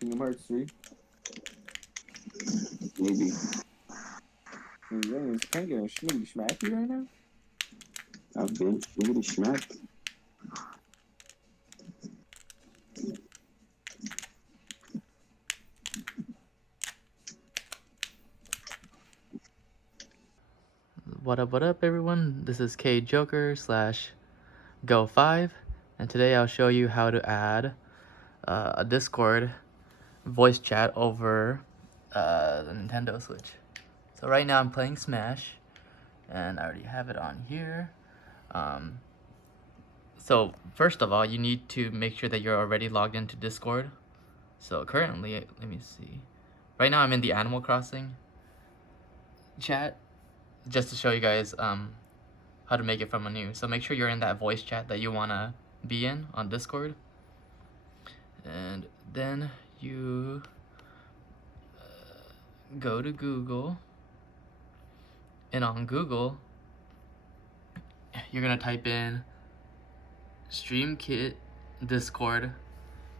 Kingdom Hearts 3. Maybe. Is Ken getting smacky right now? I've been really smacked. What up everyone, this is K Joker / Go5, and today I'll show you how to add a Discord voice chat over the Nintendo Switch. So right now I'm playing Smash, and I already have it on here. So first of all, you need to make sure that you're already logged into Discord. So currently, let me see. Right now I'm in the Animal Crossing chat, just to show you guys how to make it from a new. So make sure you're in that voice chat that you want to be in on Discord. And then you go to Google. And on Google, you're going to type in StreamKit Discord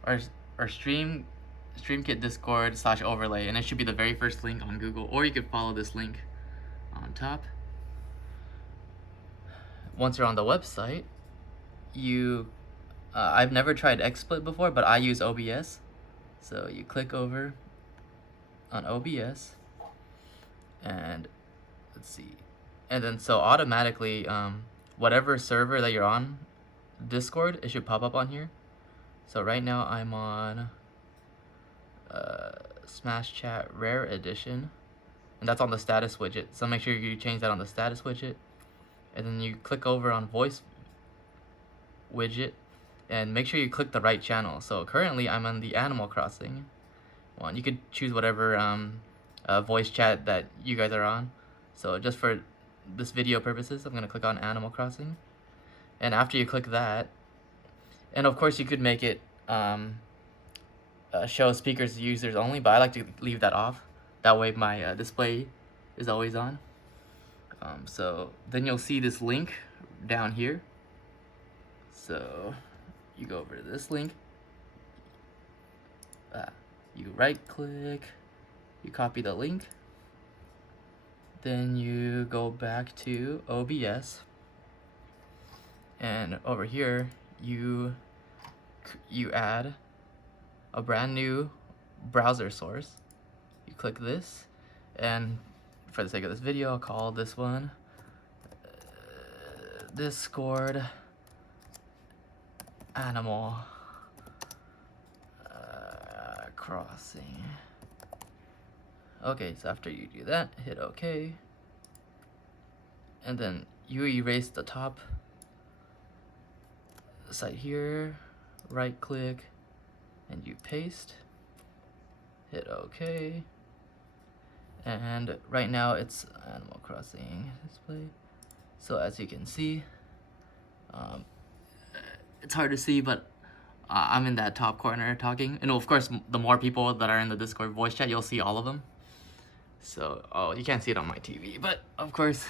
or StreamKit Discord /overlay. And it should be the very first link on Google. Or you could follow this link on top. Once you're on the website, you I've never tried XSplit before, but I use OBS. So you click over on OBS, and let's see, and then so automatically whatever server that you're on Discord, it should pop up on here. So right now I'm on Smash Chat Rare Edition, and that's on the status widget. So make sure you change that on the status widget, and then you click over on voice widget, and make sure you click the right channel. So currently I'm on the Animal Crossing one. You could choose whatever voice chat that you guys are on. So just for this video purposes, I'm gonna click on Animal Crossing, and after you click that, and of course you could make it show speakers to users only, but I like to leave that off. That way my display is always on. So then you'll see this link down here. So you go over to this link, you right click, you copy the link, then you go back to OBS, and over here you add a brand new browser source. You click this, and for the sake of this video, I'll call this one Discord Animal Crossing. Okay, so after you do that, hit OK, and then you erase the top site here, right click, and you paste, hit OK, and right now it's Animal Crossing display. So as you can see, it's hard to see, but I'm in that top corner talking, and of course the more people that are in the Discord voice chat, you'll see all of them. So you can't see it on my TV, but of course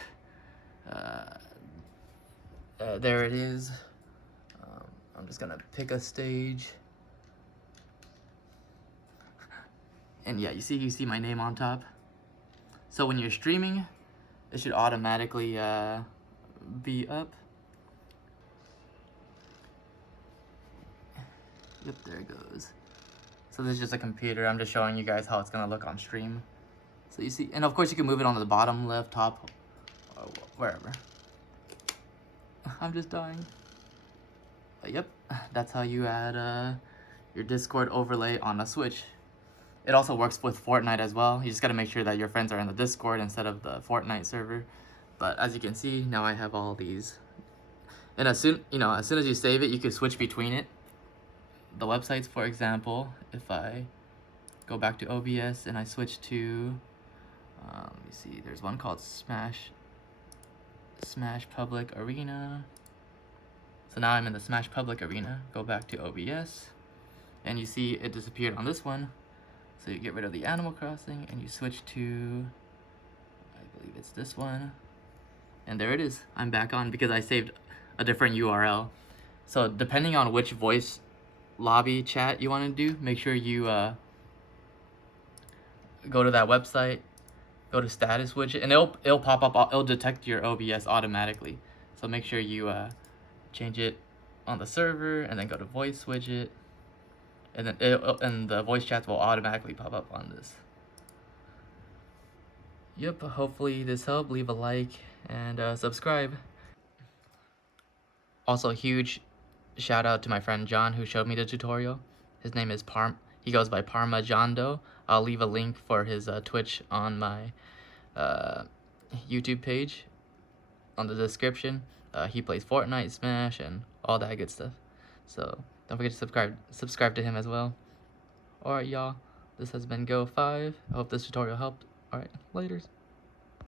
there it is. I'm just gonna pick a stage, and yeah, you see my name on top. So when you're streaming, it should automatically be up. Yep, there it goes. So this is just a computer. I'm just showing you guys how it's gonna look on stream. So you see, and of course you can move it on the bottom, left, top, or wherever. I'm just dying. But yep, that's how you add your Discord overlay on a Switch. It also works with Fortnite as well. You just gotta make sure that your friends are in the Discord instead of the Fortnite server. But as you can see, now I have all these. And as soon as you save it, you can switch between it. The websites, for example, if I go back to OBS and I switch to, let me see, there's one called Smash Public Arena. So now I'm in the Smash Public Arena. Go back to OBS, and you see it disappeared on this one. So you get rid of the Animal Crossing and you switch to, I believe it's this one, and there it is. I'm back on because I saved a different URL. So depending on which voice lobby chat you want to do, make sure you go to that website, go to status widget, and it'll pop up. It'll detect your OBS automatically. So make sure you change it on the server, and then go to voice widget, and then and the voice chats will automatically pop up on this. Yep. Hopefully this helped. Leave a like and subscribe. Also, huge shout out to my friend John who showed me the tutorial. His name is he goes by Parmajondo. I'll leave a link for his Twitch on my YouTube page on the description. He plays Fortnite, Smash, and all that good stuff. So don't forget to subscribe to him as well. Alright, y'all. This has been Go5. I hope this tutorial helped. Alright, laters.